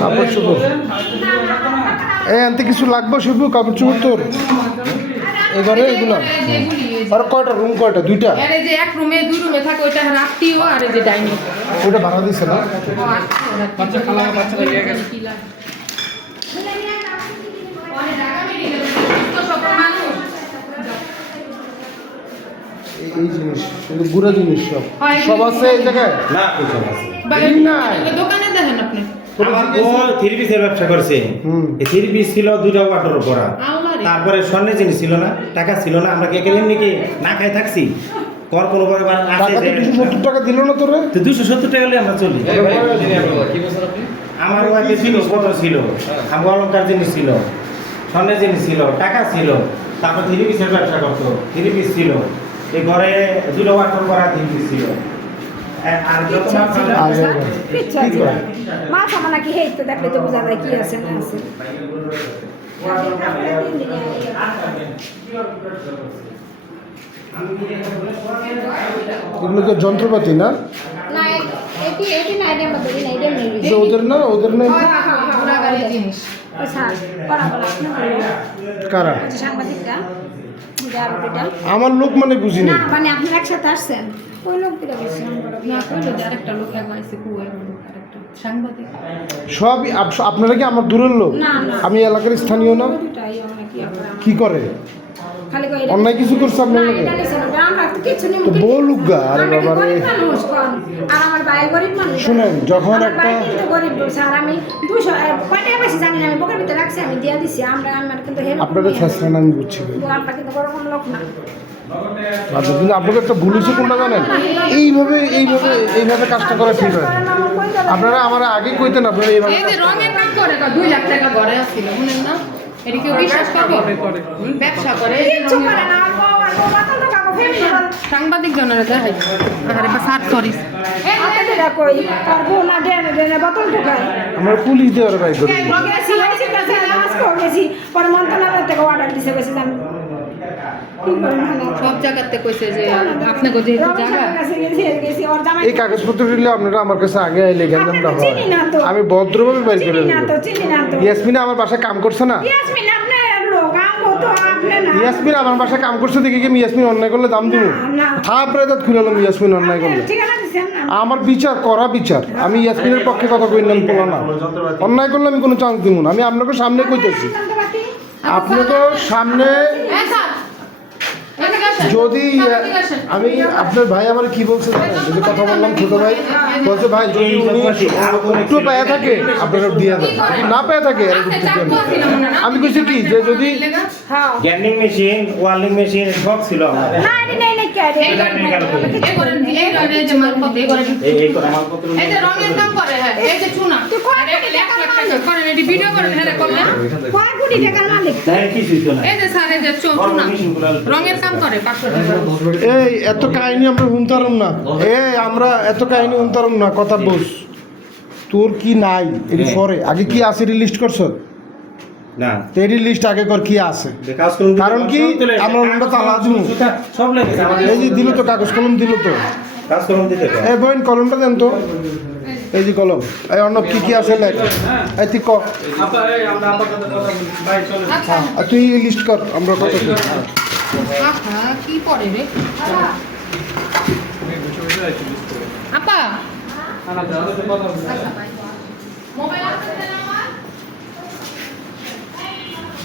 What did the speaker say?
কাপড় চোপড় আনতে কিছু লাগবে শিবু কাপড় চোপড় তোর এই ঘরে এগুলো আর কয়টা রুম কয়টা দুইটা যে এক রুমে দুই রুমে থাকে ওইটা রাত্রিও আর এই যে ডাইনিং ওটা ভাড়া দিছে না বাচ্চা খালা বাচ্চা নিয়ে গেছে এই জিনিস শুধু গুঁড়া জিনিস সব সব আছে এই জায়গায় না কিছু আছে দোকানে দেখেন আপনি আমার বউ থ্রি পিসের ব্যবসা করছে এই থ্রি পিস ছিল দুইটা ওয়াটার পরা তারপরে স্বর্ণের জিনিস ছিল না টাকা ছিল না আমরা কে এমনি কি না খাই থাকছি কর কোনো বার আছে যে 270 টাকা দিল না তোরে তো 270 টাকা হলে আমরা চলি আমার ওয়াইফে ছিল কত ছিল আমার অলংকার জিনিস ছিল স্বর্ণের জিনিস ছিল টাকা ছিল তারপর থ্রি পিসের ব্যবসা করতো থ্রি পিস ছিল এই ঘরে দুটো ওয়াটার পরা থ্রি পিস ছিল আর যত মা সামানা কি হেইতে দেখলে তো বোঝা যায় কি আছে না আছে এগুলো তো যন্ত্রপাতি না না এটি না এটা আমাদের না এটা নেই যে ওদের না জিনিস আচ্ছা পড়া বলা আপনি কারা সাংবাদিকটা যারা আমার লোক মানে বুঝি না না মানে আপনি একসাথে আসছেন ওই লোক দিকে বেশি না কইলো যে আরেকটা লোক একবার এসে কুয়া আরেকটা সাংবাদিক সবই আপনারা কি আমার দূরের লোক না, না। আমি এলাকার স্থানীয় না ওইটাই আমরা কি আমরা কি করে খালি কই অন্যায় কিছু করছে আপনার লোকে আমরা কিছু নেই তো বলুক গা আরে বাবা রে আর আমার ভাই গরিব মানুষ শুনেন যখন আমার একটা ভাই কিন্তু গরিব স্যার আমি 200 কয়টা বেশি জানি না আমি পকেট ভিতরে রাখছি আমি দিয়া দিছি আমরা আমার কিন্তু হেল্প আপনাদের ফেসলা আমি বুঝছি আমরা কিন্তু বড় কোনো লোক না আচ্ছা কিন্তু আপনাকে একটা ভুল হয়েছে কোনটা জানেন এইভাবে কাজটা করা ঠিক হয় আপনারা আমার আগে কইতেন আপনারা এইভাবে এই যে রঙের কাম করে 2 লাখ টাকা ঘরে আসছিল শুনেন না এটা কি বিশ্বাস করবে ব্যবসা করে কিছু করে না আর বাবা তো টাকা ফেলে সাংবাদিক জনের দেখাই আরে বা সার্চ করিস এটা কই তার বোনা দেনে বোতল ঢোকায় আমরা পুলিশ দেওয়ার ভাই করি গেছি গেছি কাছে নামাজ পড়ে গেছি পরে মন্ত্রণালয় থেকে অর্ডার দিছে গেছি আমি কি করব না সব জায়গাতে কইছে যে আপনাকে যেহেতু জায়গা গেছি ওর জামাই এই কাগজপত্র দিলে আপনারা আমার কাছে আগে আইলে গেলামটা হয় চিনি না তো। আমি ভদ্রভাবে বের করে চিনি না দেব তো চিনি না তো ইয়াসমিন আমার বাসায় কাম করছে না ইয়াসমিন আপনি লোক আমগো তো আপনি না ইয়াসমিন আমার বাসায় কাম করছে দেখে কি আমি ইয়াসমিন অন্যায় করলে দাম দিব না। থাপড়ে দাঁত খুলালাম ইয়াসমিন অন্যায় করলে ঠিকানা দিছেন না আমার বিচার করা বিচার আমি ইয়াসমিনের পক্ষে কথা কইলাম বলা না অন্যায় করলে আমি কোনো চান্স দিব না আমি আপনাকে সামনে কইতেছি আপনাকে সামনে যদি আমি আপনার ভাই আমার কি বলছে জানেন? যদি কথা বললাম ছোট ভাই বলছে ভাই যদি উনি একটু পায়ে থাকে আপনারা দিয়ে দেন যদি না পায়ে থাকে আর একটু দিয়ে দেন। আমি কইছি কি যে যদি হ্যাঁ গ্যান্ডিং মেশিন ওয়ালিং মেশিন সব ছিল আমার না এটা নেই নেই কে এই করে আমার পত্র এই যে রঙের কাম করে হ্যাঁ এই যে চুনা করেন এটি ভিডিও করেন হ্যাঁ করলেন কয় কোটি টাকার মালিক তাই কি ছিল না এই যে স্যার এই যে চুনা রঙের কাম করে 500 টাকা এই এত কাহিনী আমরা শুনতারম না আমরা এত কাহিনী শুনতারম না কথা বস তোর কি নাই এটি পরে আগে কি আছে লিস্ট করছ না তেরি লিস্ট আগে কর কি আছে কাজ করুন কারণ কি আমরা রুমটা তালা দিব সব লেগেছে আমাদের এই যে দিল তো কাগজ কলম দিল তো কাজ করুন দিতে হবে। এই বইন কলমটা দেন তো এই যে কলম এই অন্য কি কি আছে লেখ এই তুই কর আচ্ছা আর তুই লিস্ট কর আমরা কত করি আহা কি পড়ে রে আপা আচ্ছা ভাই